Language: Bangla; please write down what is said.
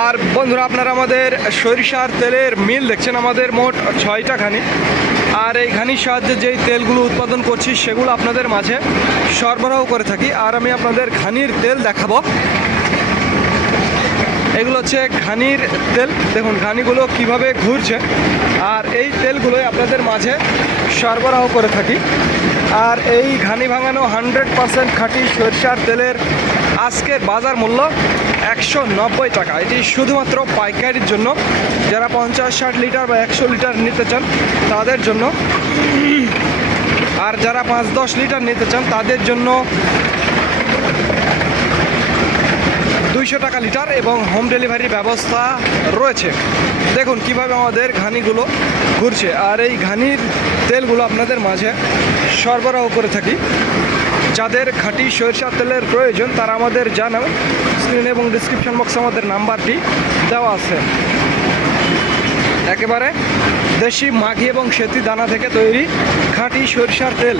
আর বন্ধুরা, আপনারা আমাদের সরিষার তেলের মিল দেখছেন, আমাদের মোট 6টা ঘানি। আর এই ঘানির সাহায্যে যেই তেলগুলো উৎপাদন করছি সেগুলো আপনাদের মাঝে সরবরাহ করে থাকি। আর আমি আপনাদের ঘানির তেল দেখাবো। এগুলো হচ্ছে ঘানির তেল। দেখুন ঘানিগুলো কিভাবে ঘুরছে, আর এই তেলগুলোই আপনাদের মাঝে সরবরাহ করে থাকি। আর এই ঘানি ভাঙানো 100% খাঁটি সরিষার তেলের আজকের বাজার মূল্য 190 টাকা। এটি শুধুমাত্র পাইকারির জন্য, যারা 50-60 লিটার বা 100 লিটার নিতে চান তাদের জন্য। আর যারা 5-10 লিটার নিতে চান তাদের জন্য 200 টাকা লিটার এবং হোম ডেলিভারির ব্যবস্থা রয়েছে। দেখুন কিভাবে আমাদের ঘানিগুলো ঘুরছে। আর এই ঘানির তেলগুলো আপনাদের মাঝে সরবরাহ করে থাকি। যাদের খাঁটি সরিষার তেলের প্রয়োজন তারা আমাদের জানান। স্ক্রিন এবং ডিসক্রিপশন বক্সে আমাদের নাম্বারটি দেওয়া আছে। একেবারে দেশি মাঘি এবং সেতি দানা থেকে তৈরি খাঁটি সরিষার তেল।